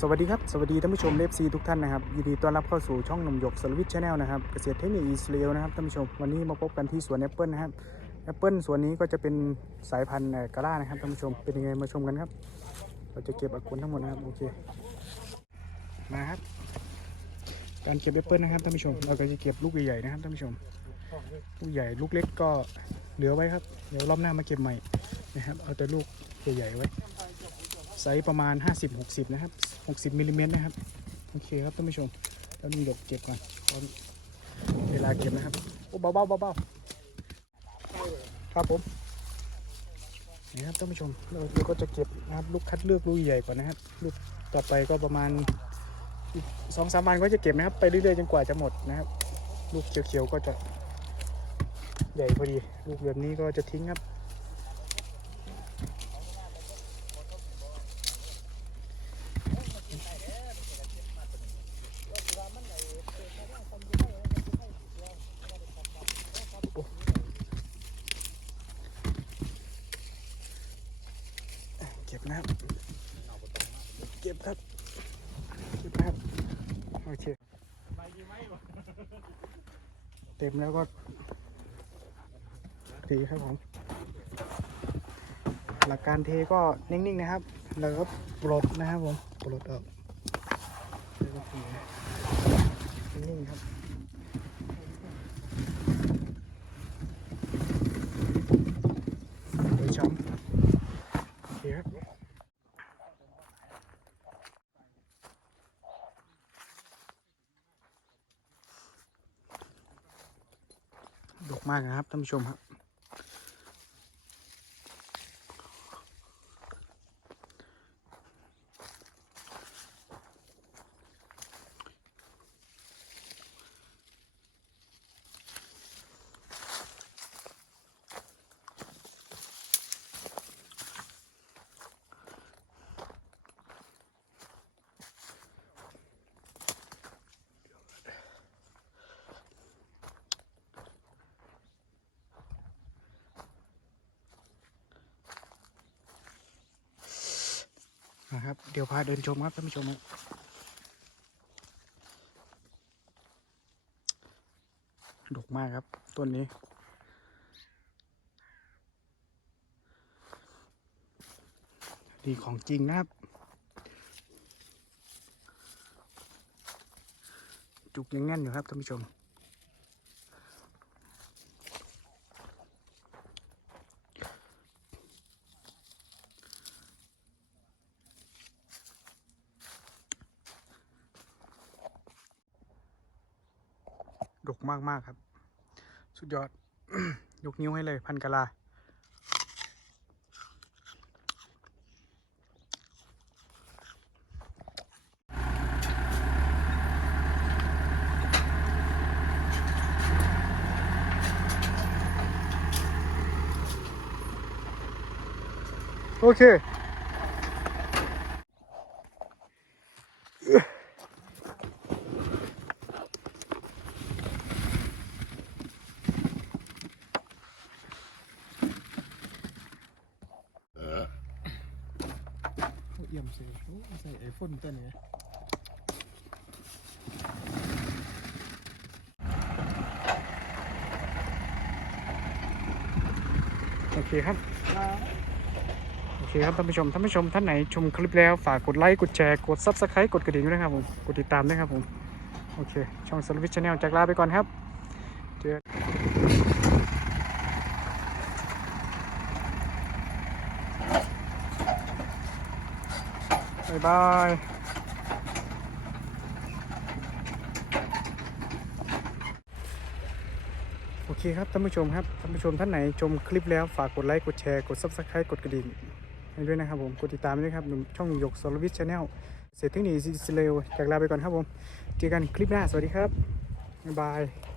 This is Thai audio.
สวัสดีครับ สวัสดีท่านผู้ชมเลฟซีทุกท่านนะครับยินดีต้อนรับเข้าสู่ช่องหนุ่มหยกสลวิทชาแนลนะครับเกษตรเทคนิคอิสราเอลนะครับท่านผู้ชมวันนี้มาพบกันที่สวนแอปเปิลนะครับแอปเปิลสวนนี้ก็จะเป็นสายพันธุ์กะล่านะครับท่านผู้ชมเป็นยังไงมาชมกันครับ เราจะเก็บอักผลทั้งหมดนะครับโอเคมาครับ การเก็บแอปเปิลนะครับท่านผู้ชม เราก็จะเก็บลูกใหญ่ๆนะครับท่านผู้ชมลูกใหญ่ลูกเล็กก็เหลือไว้ครับเดี๋ยวรอบหน้ามาเก็บใหม่นะครับเอาแต่ลูกใหญ่ๆไว้ ไซส์ประมาณ 50-60 นะครับ 60มิลลิเมตรนะครับ โอเคครับท่านผู้ชม แล้วมีหยกเก็บก่อนตอนเวลาเก็บนะครับ โอ้เบาๆเบาๆครับผมนี่ครับท่านผู้ชมเราเราก็จะเก็บนะครับลูกคัดเลือกลูกใหญ่ก่อนนะครับลูกต่อไปก็ประมาณสองสามวันก็จะเก็บนะครับ ไปเรื่อยๆจนกว่าจะหมดนะครับ ลูกเขียวๆก็จะใหญ่พอดี ลูกแบบนี้ก็จะทิ้งครับ นะครับ เก็บครับ เก็บครับ โอเค เต็มแล้วก็ ดีครับผม หลักการเทก็นิ่งๆนะครับ แล้วก็ปลดนะครับผม ปลดออกนิ่งๆครับ โดยช้ำโอเคครับ ดกมากนะครับท่านผู้ชมครับ นะครับ เดี๋ยวพาเดินชมครับท่านผู้ชมครับดกมากครับต้นนี้ ดีของจริงนะครับ จุกยังแน่นอยู่ครับท่านผู้ชม ดกมากมากครับ สุดยอด ยกนิ้วให้เลยพันกะลา โอเค ยี่ยมใส่โอ้ใส่ไอโฟนตัวนี้โอเคครับ โอเคครับท่านผู้ชม ท่านผู้ชมท่านไหนชมคลิปแล้ว ฝากกดไลค์ กดแชร์ กด Subscribe กดกระดิ่งด้วยนะครับผม กดติดตามด้วยครับผม โอเค ช่องสลวิชชาแนลจากลาไปก่อนครับ เจอ บ๊ายบายโอเคครับท่านผู้ชมครับท่านผู้ชมท่านไหนชมคลิปแล้วฝากกดไลค์กดแชร์กด subscribe กดกระดิ่งให้ด้วยนะครับผมกดติดตามด้วยครับหนุ่มช่องหนุ่มหยกสรวิทชาแนลเสร็จเทคนิคซิสเลวจากลาไปก่อนครับผมเจอกันคลิปหน้าสวัสดีครับบ๊ายบาย